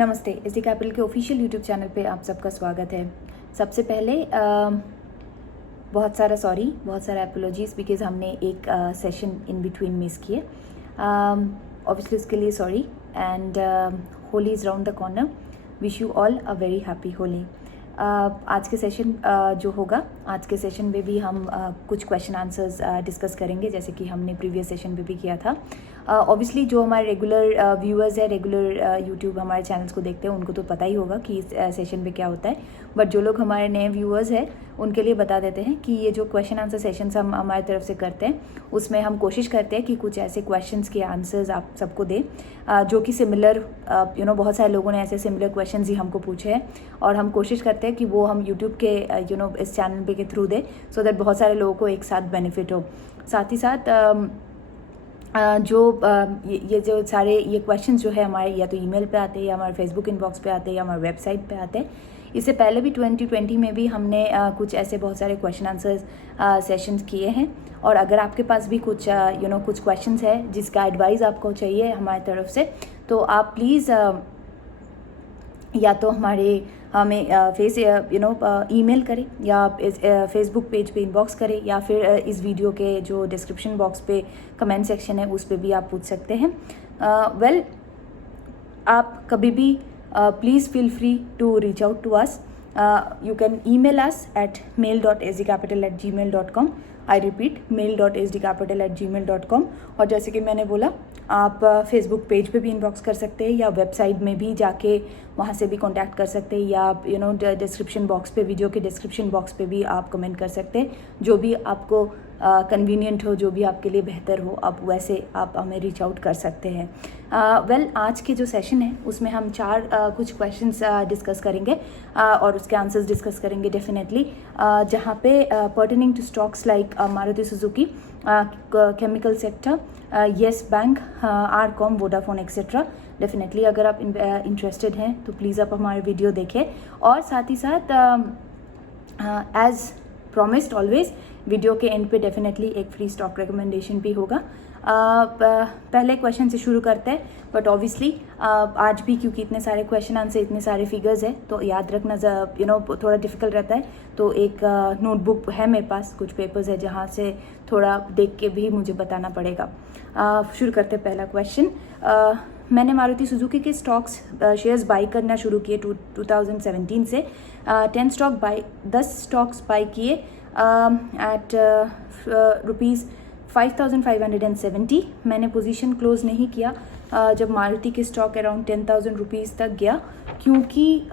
नमस्ते, SD capital के official YouTube channel पे आप सबका स्वागत है। सबसे पहले बहुत सारा एपोलॉजीज़ बिकॉज हमने एक सेशन इन बिटवीन मिस किए। ऑब्वियसली उसके लिए sorry and Holi is round the corner. Wish you all a very happy Holi. आज के सेशन जो होगा, आज के सेशन में भी हम कुछ क्वेश्चन आंसर्स डिस्कस करेंगे जैसे कि हमने प्रीवियस सेशन में भी किया था। ऑब्वियसली जो हमारे रेगुलर व्यूअर्स है, रेगुलर यूट्यूब हमारे चैनल्स को देखते हैं, उनको तो पता ही होगा कि इस सेशन में क्या होता है, बट जो लोग हमारे नए व्यूअर्स हैं उनके लिए बता देते हैं कि ये जो क्वेश्चन आंसर सेशंस हम हमारी तरफ से करते हैं उसमें हम कोशिश करते हैं कि कुछ ऐसे क्वेश्चन्स के आंसर्स आप सबको दें जो कि सिमिलर बहुत सारे लोगों ने ऐसे सिमिलर क्वेश्चंस ही हमको पूछे हैं और हम कोशिश करते हैं कि वो हम यूट्यूब के इस चैनल पे के थ्रू दें सो दैट बहुत सारे लोगों को एक साथ बेनिफिट हो। साथ ही साथ ये जो सारे ये क्वेश्चंस जो है हमारे या तो ईमेल पे आते हैं या हमारे फेसबुक इनबॉक्स पे आते हैं या हमारे वेबसाइट पे आते हैं। इससे पहले भी 2020 में भी हमने कुछ ऐसे बहुत सारे क्वेश्चन आंसर्स सेशंस किए हैं और अगर आपके पास भी कुछ कुछ क्वेश्चंस है जिसका एडवाइस आपको चाहिए हमारी तरफ से तो आप प्लीज़ या तो हमें ईमेल करें या फेसबुक पेज पे इनबॉक्स करें या फिर इस वीडियो के जो डिस्क्रिप्शन बॉक्स पे कमेंट सेक्शन है उस पे भी आप पूछ सकते हैं। आप कभी भी please feel free to reach out to us. You can email us at mail.sdcapital@gmail.com। I repeat mail.sdcapital@gmail.com। और जैसे कि मैंने बोला आप फेसबुक पेज पे भी इनबॉक्स कर सकते हैं या वेबसाइट में भी जाके वहाँ से भी कांटेक्ट कर सकते हैं या आप डिस्क्रिप्शन बॉक्स पे, वीडियो के डिस्क्रिप्शन बॉक्स पे भी आप कमेंट कर सकते हैं। जो भी आपको कन्वीनियंट हो, जो भी आपके लिए बेहतर हो, आप वैसे आप हमें रीच आउट कर सकते हैं। आज के जो सेशन है उसमें हम कुछ क्वेश्चंस डिस्कस करेंगे और उसके आंसर्स डिस्कस करेंगे डेफिनेटली, जहाँ पे pertaining to stocks like Maruti Suzuki, chemical sector, Yes Bank, RCom, Vodafone etcetera. Definitely अगर आप इंटरेस्टेड हैं तो प्लीज़ आप हमारे वीडियो देखें और साथ ही साथ एज प्रॉमिस्ड ऑलवेज वीडियो के एंड पे डेफिनेटली एक फ्री स्टॉक रिकमेंडेशन भी होगा। पहले क्वेश्चन से शुरू करते हैं, बट ऑब्वियसली आज भी क्योंकि इतने सारे क्वेश्चन आंसर, इतने सारे फिगर्स हैं तो याद रखना थोड़ा डिफिकल्ट रहता है। तो एक नोटबुक है मेरे पास, कुछ पेपर्स है जहाँ से थोड़ा देख के भी मुझे बताना पड़ेगा। शुरू करते हैं पहला क्वेश्चन। मैंने मारुति सुजुकी के शेयर्स बाई करना शुरू किए 2017 से। 10 स्टॉक्स बाई किए एट ₹5,570। मैंने पोजीशन क्लोज नहीं किया जब मारुति के स्टॉक अराउंड 10,000 रुपीज़ तक गया, क्योंकि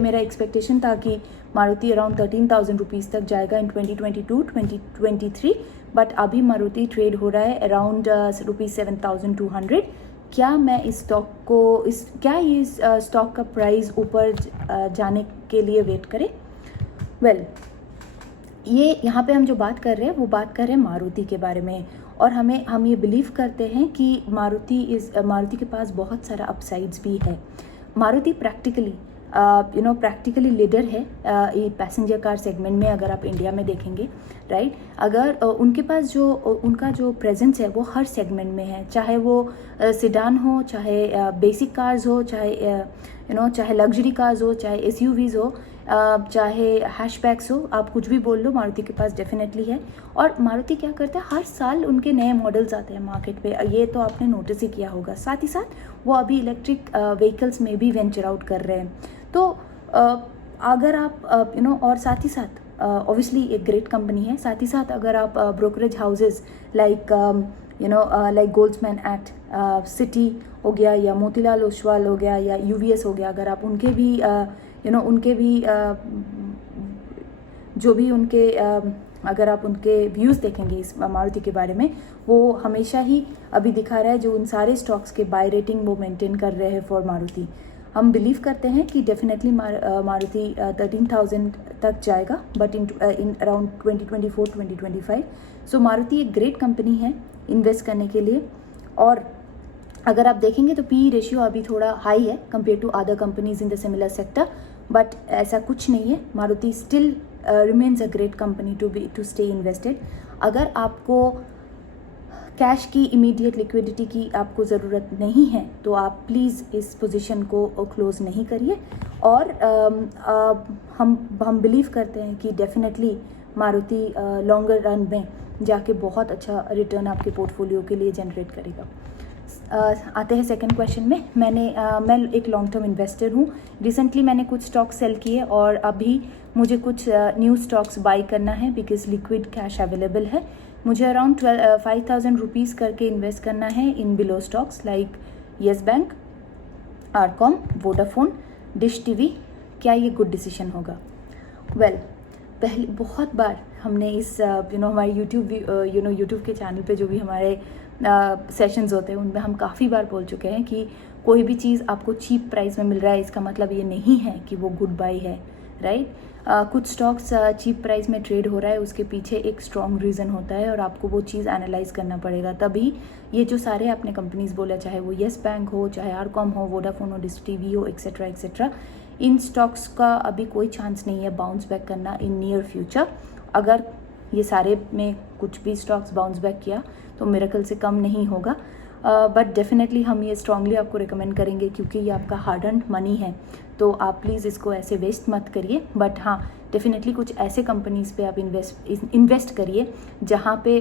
मेरा एक्सपेक्टेशन था कि मारुति अराउंड 13,000 रुपीज़ तक जाएगा इन 2022-2023, बट अभी मारुति ट्रेड हो रहा है अराउंड ₹7,200। क्या मैं इस स्टॉक का प्राइस ऊपर जाने के लिए वेट करें? ये यहाँ पे हम जो बात कर रहे हैं वो बात कर रहे हैं मारुति के बारे में और हम ये बिलीव करते हैं कि मारुति के पास बहुत सारा अपसाइड्स भी है। मारुति प्रैक्टिकली लीडर है ये पैसेंजर कार सेगमेंट में। अगर आप इंडिया में देखेंगे, राइट, अगर उनके पास उनका जो प्रेजेंस है वो हर सेगमेंट में है, चाहे वो सिडान हो, चाहे बेसिक कार्स हो, चाहे लग्जरी कार्स हो, चाहे एसयूवीज हो, चाहे हैशबैक्स हो, आप कुछ भी बोल लो, मारुति के पास डेफिनेटली है। और मारुति क्या करता है, हर साल उनके नए मॉडल्स आते हैं मार्केट पे, ये तो आपने नोटिस ही किया होगा। साथ ही साथ वो अभी इलेक्ट्रिक व्हीकल्स में भी वेंचर आउट कर रहे हैं। तो अगर आप और साथ ही साथ ऑब्वियसली एक ग्रेट कंपनी है। साथ ही साथ अगर आप brokerage houses like Goldsman act, city हो गया या मोतीलाल ओसवाल हो गया या यूवीएस हो गया, अगर आप उनके भी अगर आप उनके व्यूज़ देखेंगे इस मारुति के बारे में, वो हमेशा ही अभी दिखा रहा है जो उन सारे स्टॉक्स के बाय रेटिंग वो मेंटेन कर रहे हैं फॉर मारुति। हम बिलीव करते हैं कि डेफिनेटली मारुति 13,000 तक जाएगा, बट इन अराउंड 2024-2025। सो मारुति एक ग्रेट कंपनी है इन्वेस्ट करने के लिए। और अगर आप देखेंगे तो पी रेशियो अभी थोड़ा हाई है compare to other companies in the similar sector, but ऐसा कुछ नहीं है। Maruti still remains a great company to stay invested. अगर आपको कैश की इमीडिएट लिक्विडिटी की आपको ज़रूरत नहीं है तो आप प्लीज़ इस पोजीशन को क्लोज़ नहीं करिए। और हम बिलीव करते हैं कि डेफिनेटली मारुति लॉन्गर रन में जाके बहुत अच्छा रिटर्न आपके पोर्टफोलियो के लिए जनरेट करेगा। आते हैं सेकंड क्वेश्चन में। मैं एक लॉन्ग टर्म इन्वेस्टर हूँ। रिसेंटली मैंने कुछ स्टॉक्स सेल किए और अभी मुझे कुछ न्यू स्टॉक्स बाई करना है बिकॉज लिक्विड कैश अवेलेबल है। मुझे अराउंड 5,000 रुपीज़ करके इन्वेस्ट करना है in below stocks like yes Bank, RCom, Vodafone, dish TV. क्या ये गुड डिसीजन होगा? वेल, पहले बहुत बार हमने इस हमारे यूट्यूब के चैनल पे जो भी हमारे सेशंस होते हैं उनमें हम काफ़ी बार बोल चुके हैं कि कोई भी चीज़ आपको चीप प्राइस में मिल रहा है इसका मतलब ये नहीं है कि वो गुड बाई है, राइट? कुछ स्टॉक्स चीप प्राइस में ट्रेड हो रहा है, उसके पीछे एक स्ट्रॉन्ग रीज़न होता है और आपको वो चीज़ एनालाइज करना पड़ेगा। तभी ये जो सारे आपने कंपनीज बोला, चाहे वो येस बैंक हो, चाहे आरकॉम हो, वोडाफोन हो, डिश टीवी हो, एक्सेट्रा एक्सेट्रा, इन स्टॉक्स का अभी कोई चांस नहीं है बाउंस बैक करना इन नियर फ्यूचर। अगर ये सारे में कुछ भी स्टॉक्स बाउंस बैक किया तो मिरेकल से कम नहीं होगा। बट डेफिनेटली हम ये स्ट्रांगली आपको रिकमेंड करेंगे क्योंकि ये आपका हार्ड अर्न्ड मनी है, तो आप प्लीज़ इसको ऐसे वेस्ट मत करिए। बट हाँ, डेफिनेटली कुछ ऐसे कंपनीज़ पे आप इन्वेस्ट करिए जहाँ पे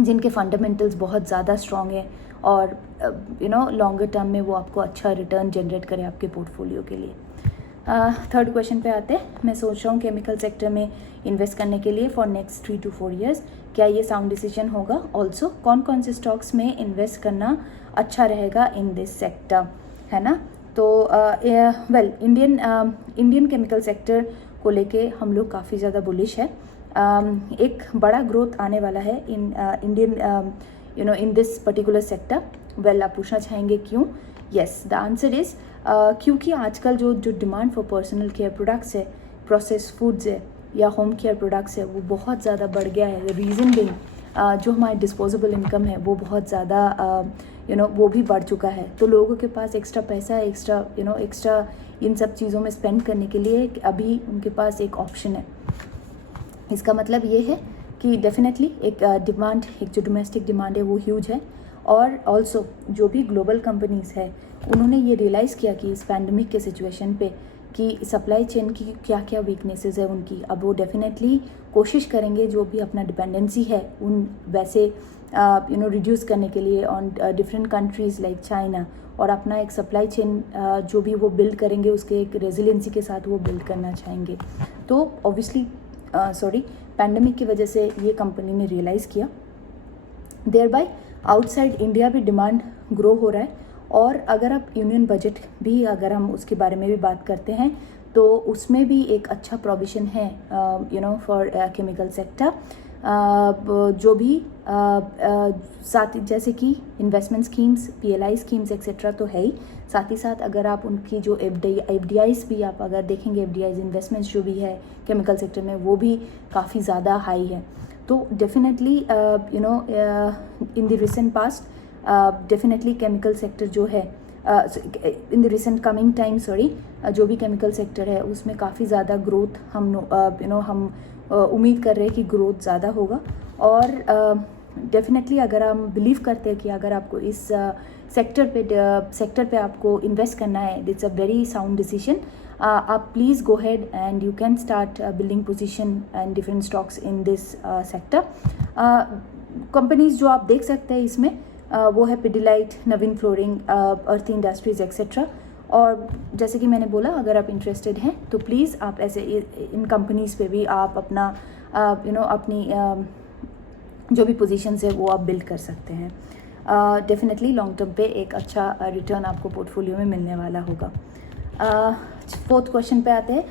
जिनके फंडामेंटल्स बहुत ज़्यादा स्ट्रॉन्ग है और लॉन्गर टर्म में वो आपको अच्छा रिटर्न जनरेट करे आपके पोर्टफोलियो के लिए। थर्ड क्वेश्चन पे आते हैं। मैं सोच रहा हूँ केमिकल सेक्टर में इन्वेस्ट करने के लिए फॉर नेक्स्ट 3 to 4 years। क्या ये साउंड डिसीजन होगा? ऑल्सो कौन कौन से स्टॉक्स में इन्वेस्ट करना अच्छा रहेगा इन दिस सेक्टर, है ना? तो वेल, इंडियन केमिकल सेक्टर को लेके हम लोग काफ़ी ज़्यादा बुलिश है। एक बड़ा ग्रोथ आने वाला है in Indian in this particular sector. Well, आप पूछना चाहेंगे क्यों? येस, द आंसर इज़ क्योंकि आजकल जो demand for personal care products है, प्रोसेस फूड्स है या होम केयर प्रोडक्ट्स है, वो बहुत ज़्यादा बढ़ गया है। रीज़न बिंग जो हमारी डिस्पोजेबल इनकम है वो बहुत ज़्यादा वो भी बढ़ चुका है। तो लोगों के पास एक्स्ट्रा पैसा है, एक्स्ट्रा इन सब चीज़ों में स्पेंड करने के लिए अभी उनके पास एक ऑप्शन है। इसका मतलब ये है कि डेफिनेटली एक जो डोमेस्टिक डिमांड है वो ह्यूज है। और ऑल्सो जो भी ग्लोबल कंपनीज़ है उन्होंने ये रियलाइज़ किया कि इस पैंडमिक के सिचुएशन पे कि सप्लाई चेन की क्या क्या वीकनेसेस है उनकी। अब वो डेफिनेटली कोशिश करेंगे जो भी अपना डिपेंडेंसी है उन वैसे रिड्यूस करने के लिए on different countries like China, और अपना एक सप्लाई चेन जो भी वो बिल्ड करेंगे उसके एक रेजिलेंसी के साथ वो बिल्ड करना चाहेंगे। तो ऑब्वियसली पैंडमिक की वजह से ये कंपनी ने रियलाइज़ किया, देयर बाय आउटसाइड इंडिया भी डिमांड ग्रो हो रहा है। और अगर आप यूनियन बजट भी अगर हम उसके बारे में भी बात करते हैं तो उसमें भी एक अच्छा प्रोविज़न है फॉर केमिकल सेक्टर। जो भी साथ जैसे कि investment schemes, PLI schemes etcetera तो है ही, साथ ही साथ अगर आप उनकी जो FDIs भी आप अगर देखेंगे, FDIs इन्वेस्टमेंट्स जो भी है केमिकल सेक्टर में वो भी काफ़ी ज़्यादा हाई है। तो definitely in the recent past definitely chemical sector जो है in the recent coming time जो भी केमिकल सेक्टर है उसमें काफ़ी ज़्यादा ग्रोथ हम उम्मीद कर रहे हैं कि ग्रोथ ज़्यादा होगा। और डेफिनेटली अगर हम बिलीव करते हैं कि अगर आपको इस सेक्टर पे आपको इन्वेस्ट करना है, it's a very sound decision. आप please go ahead and you can start building position and different stocks in this sector. Companies जो आप देख सकते हैं इसमें वो है पिडिलाइट, नवीन फ्लोरिंग, अर्थी इंडस्ट्रीज़ एक्सेट्रा। और जैसे कि मैंने बोला, अगर आप इंटरेस्टेड हैं तो प्लीज़ आप ऐसे इन कंपनीज़ पे भी आप अपना अपनी जो भी पोजीशंस है वो आप बिल्ड कर सकते हैं। डेफिनेटली लॉन्ग टर्म पे एक अच्छा रिटर्न आपको पोर्टफोलियो में मिलने वाला होगा। फोर्थ क्वेश्चन पे आते हैं।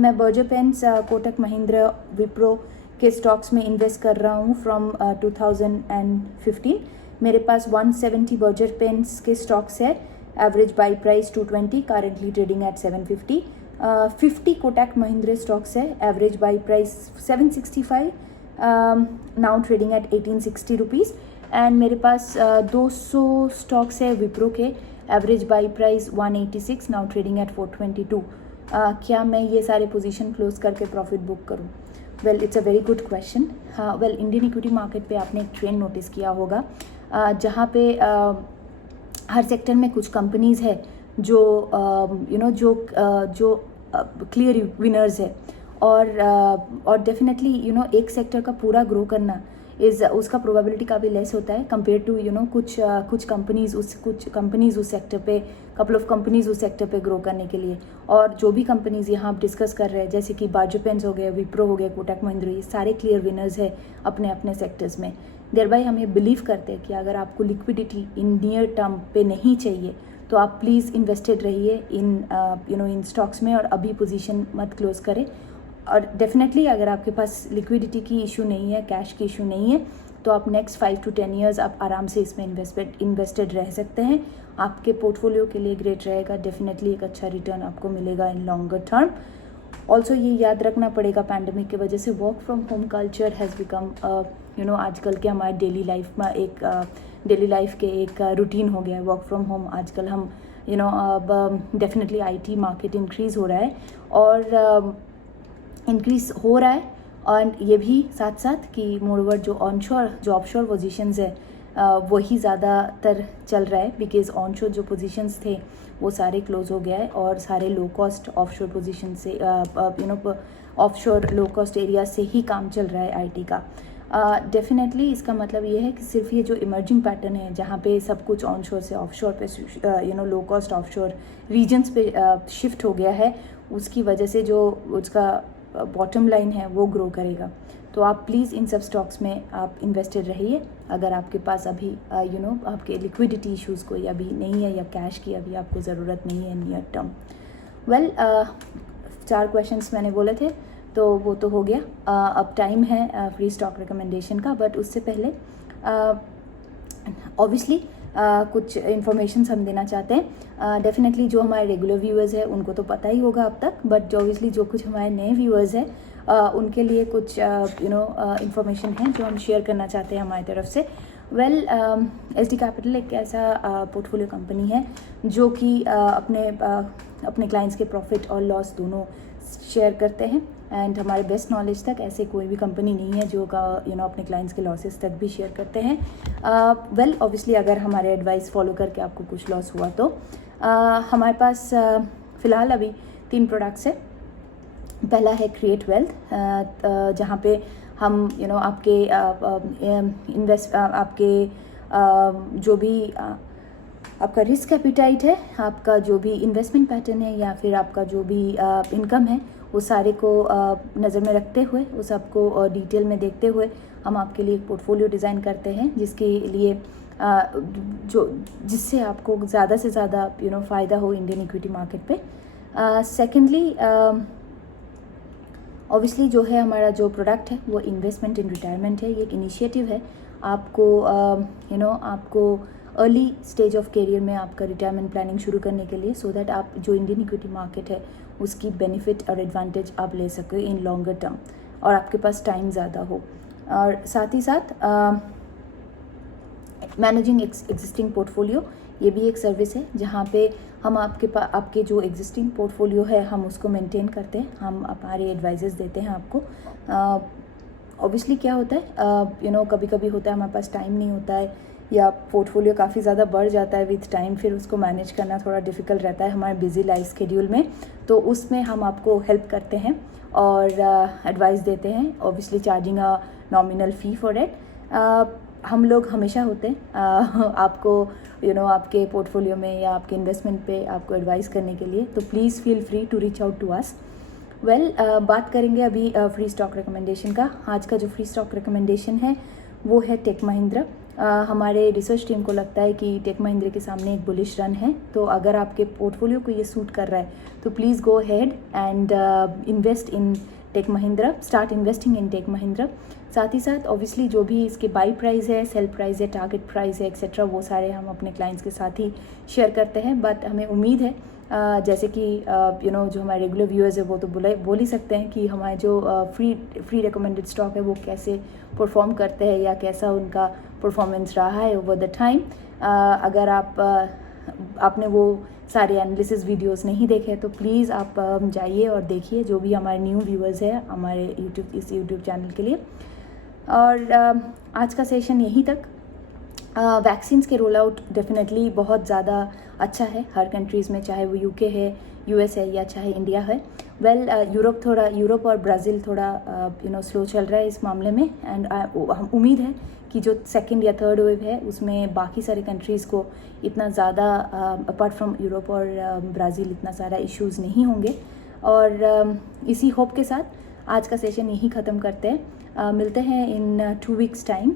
मैं बर्जर पेंस, कोटक महिंद्रा, विप्रो के स्टॉक्स में इन्वेस्ट कर रहा हूँ फ्रॉम 2015। मेरे पास 170 बर्जर पेंस के स्टॉक्स है, average buy price 220, currently trading at 750। 50 Kotak Mahindra stocks है, average buy price 765, now trading at 1860 rupees. And मेरे पास 200 स्टॉक्स है विप्रो के, average buy price 186, now trading at 422। क्या मैं ये सारे पोजीशन क्लोज करके प्रॉफिट बुक करूँ? Well, it's a very good question. Well, Indian equity market पे आपने एक ट्रेंड नोटिस किया होगा जहाँ पे हर सेक्टर में कुछ कंपनीज है जो जो क्लियर विनर्स है, और डेफिनेटली एक सेक्टर का पूरा ग्रो करना उसका प्रोबेबिलिटी काफ़ी लेस होता है कंपेयर टू कुछ कंपनीज उस सेक्टर पे, कपल ऑफ कंपनीज उस सेक्टर पे ग्रो करने के लिए. और जो भी कंपनीज यहाँ आप डिस्कस कर रहे हैं जैसे कि बाजू पेंट्स हो गए, विप्रो हो गए, कोटक महिंद्रा, ये सारे क्लियर विनर्स है अपने अपने सेक्टर्स में. देयर बाय हम ये बिलीव करते हैं कि अगर आपको लिक्विडिटी इन नियर टर्म पे नहीं चाहिए तो आप प्लीज़ इन्वेस्टेड रहिए इन स्टॉक्स में, और अभी पोजीशन मत क्लोज करें. और डेफिनेटली अगर आपके पास लिक्विडिटी की इशू नहीं है, कैश की इशू नहीं है, तो आप नेक्स्ट 5 to 10 ईयर्स आप आराम से इसमें इन्वेस्टेड रह सकते हैं. आपके पोर्टफोलियो के लिए ग्रेट रहेगा. डेफिनेटली एक अच्छा रिटर्न आपको मिलेगा इन लॉन्गर टर्म. ऑल्सो ये याद रखना पड़ेगा, पैंडमिक की वजह से work from home culture has become आजकल के हमारे डेली लाइफ के एक रूटीन हो गया है वर्क फ्रॉम होम. आजकल हम अब डेफिनेटली IT मार्केट इंक्रीज़ हो रहा है, और इंक्रीज़ हो रहा है, और ये भी साथ साथ कि मोरओवर जो ऑफशोर पोजीशंस है वही ज़्यादातर चल रहा है, बिकॉज ऑनशोर जो पोजीशंस थे वो सारे क्लोज हो गया है, और सारे लो कॉस्ट ऑफशोर पोजीशन से ऑफशोर लो कॉस्ट एरिया से ही काम चल रहा है IT का. डेफिनेटली इसका मतलब ये है कि सिर्फ ये जो इमर्जिंग पैटर्न है जहाँ पे सब कुछ ऑनशोर से ऑफशोर पे लो कॉस्ट ऑफशोर रीजन्स पे शिफ्ट हो गया है, उसकी वजह से जो उसका बॉटम लाइन है वो ग्रो करेगा. तो आप प्लीज़ इन सब स्टॉक्स में आप इन्वेस्टेड रहिए अगर आपके पास अभी आपके लिक्विडिटी इश्यूज़ कोई अभी नहीं है, या कैश की अभी आपको ज़रूरत नहीं है नियर टर्म. वेल, 4 क्वेश्चंस मैंने बोले थे तो वो तो हो गया. अब टाइम है फ्री स्टॉक रिकमेंडेशन का, बट उससे पहले ऑब्वियसली कुछ इन्फॉर्मेशन हम देना चाहते हैं. डेफिनेटली जो हमारे रेगुलर व्यूअर्स हैं उनको तो पता ही होगा अब तक, बट ऑब्वियसली जो कुछ हमारे नए व्यूअर्स हैं उनके लिए कुछ इन्फॉर्मेशन है जो हम शेयर करना चाहते हैं हमारी तरफ से. वेल, SD कैपिटल एक ऐसा पोर्टफोलियो कंपनी है जो कि अपने क्लाइंट्स के प्रॉफिट और लॉस दोनों शेयर करते हैं, एंड हमारे बेस्ट नॉलेज तक ऐसे कोई भी कंपनी नहीं है जो अपने क्लाइंट्स के लॉसेस तक भी शेयर करते हैं. वेल, ऑब्वियसली अगर हमारे एडवाइस फॉलो करके आपको कुछ लॉस हुआ तो हमारे पास फ़िलहाल अभी 3 प्रोडक्ट्स है. पहला है क्रिएट वेल्थ, जहाँ पे हम आपके जो भी आपका रिस्क एपिटाइट है, आपका जो भी इन्वेस्टमेंट पैटर्न है, या फिर आपका जो भी इनकम है, वो सारे को नज़र में रखते हुए, उस सबको डिटेल में देखते हुए हम आपके लिए एक पोर्टफोलियो डिज़ाइन करते हैं जिसके लिए जिससे आपको ज़्यादा से ज़्यादा फ़ायदा हो इंडियन इक्विटी मार्केट पे. सेकेंडली, ऑब्वियसली जो है हमारा जो प्रोडक्ट है वो इन्वेस्टमेंट इन रिटायरमेंट है. ये एक इनिशिएटिव है आपको आपको अर्ली स्टेज ऑफ करियर में आपका रिटायरमेंट प्लानिंग शुरू करने के लिए, सो दैट आप जो इंडियन इक्विटी मार्केट है उसकी बेनिफिट और एडवांटेज आप ले सको इन लॉन्गर टर्म, और आपके पास टाइम ज़्यादा हो. और साथ ही साथ मैनेजिंग एग्जिस्टिंग पोर्टफोलियो, ये भी एक सर्विस है जहाँ पे हम आपके जो एग्जिस्टिंग पोर्टफोलियो है हम उसको मेंटेन करते हैं, हम हमारे एडवाइजेस देते हैं आपको. ऑब्वियसली क्या होता है कभी कभी होता है हमारे पास टाइम नहीं होता है, या पोर्टफोलियो काफ़ी ज़्यादा बढ़ जाता है विथ टाइम, फिर उसको मैनेज करना थोड़ा डिफ़िकल्ट रहता है हमारे बिजी लाइफ शेड्यूल में. तो उसमें हम आपको हेल्प करते हैं और एडवाइस देते हैं, obviously charging a nominal fee for it. हम लोग हमेशा होते हैं आपको आपके पोर्टफोलियो में या आपके इन्वेस्टमेंट पे आपको एडवाइस करने के लिए. तो please feel free to reach out to us. Well, बात करेंगे अभी फ्री स्टॉक रिकमेंडेशन का. आज का जो फ्री स्टॉक रिकमेंडेशन है वो है टेक महिंद्रा. हमारे रिसर्च टीम को लगता है कि टेक महिंद्रा के सामने एक बुलिश रन है, तो अगर आपके पोर्टफोलियो को ये सूट कर रहा है तो please go ahead and invest in Tech Mahindra, start investing in Tech Mahindra. साथ ही साथ ऑब्वियसली जो भी इसके बाई प्राइस है, सेल प्राइस है, टारगेट प्राइस है, एक्सेट्रा, वो सारे हम अपने क्लाइंट्स के साथ ही शेयर करते हैं. बट हमें उम्मीद है जैसे कि जो हमारे रेगुलर व्यूअर्स है वो तो बोल ही सकते हैं कि हमारे जो फ्री रिकमेंडेड स्टॉक है वो कैसे परफॉर्म करते हैं या कैसा उनका परफॉर्मेंस रहा है ओवर द टाइम. अगर आपने वो सारे एनालिसिस वीडियोस नहीं देखे तो प्लीज़ आप जाइए और देखिए, जो भी हमारे न्यू व्यूअर्स हैं हमारे इस यूट्यूब चैनल के लिए। और आज का सेशन यहीं तक। वैक्सीन्स के रोल आउट डेफिनेटली बहुत ज़्यादा अच्छा है हर कंट्रीज़ में, चाहे वो यूके है, यूएस है या चाहे इंडिया है। यूरोप और ब्राज़ील थोड़ा स्लो चल रहा है इस मामले में। एंड हम उम्मीद है कि जो सेकंड या थर्ड वेव है उसमें बाकी सारे कंट्रीज़ को इतना ज़्यादा अपार्ट फ्रॉम यूरोप और ब्राज़ील इतना सारा इश्यूज़ नहीं होंगे। और इसी होप के साथ आज का सेशन यहीं ख़त्म करते हैं। मिलते हैं इन 2 वीक्स टाइम।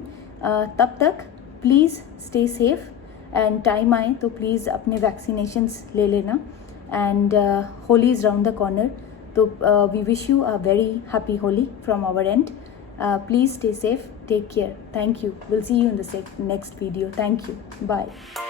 तब तक please stay safe and time आए तो प्लीज़ अपने वैक्सीनेशंस ले लेना। And Holi is round the corner, तो we wish you a very happy Holi from our end. Please stay safe, take care. Thank you. We'll see you in the next video. Thank you. Bye.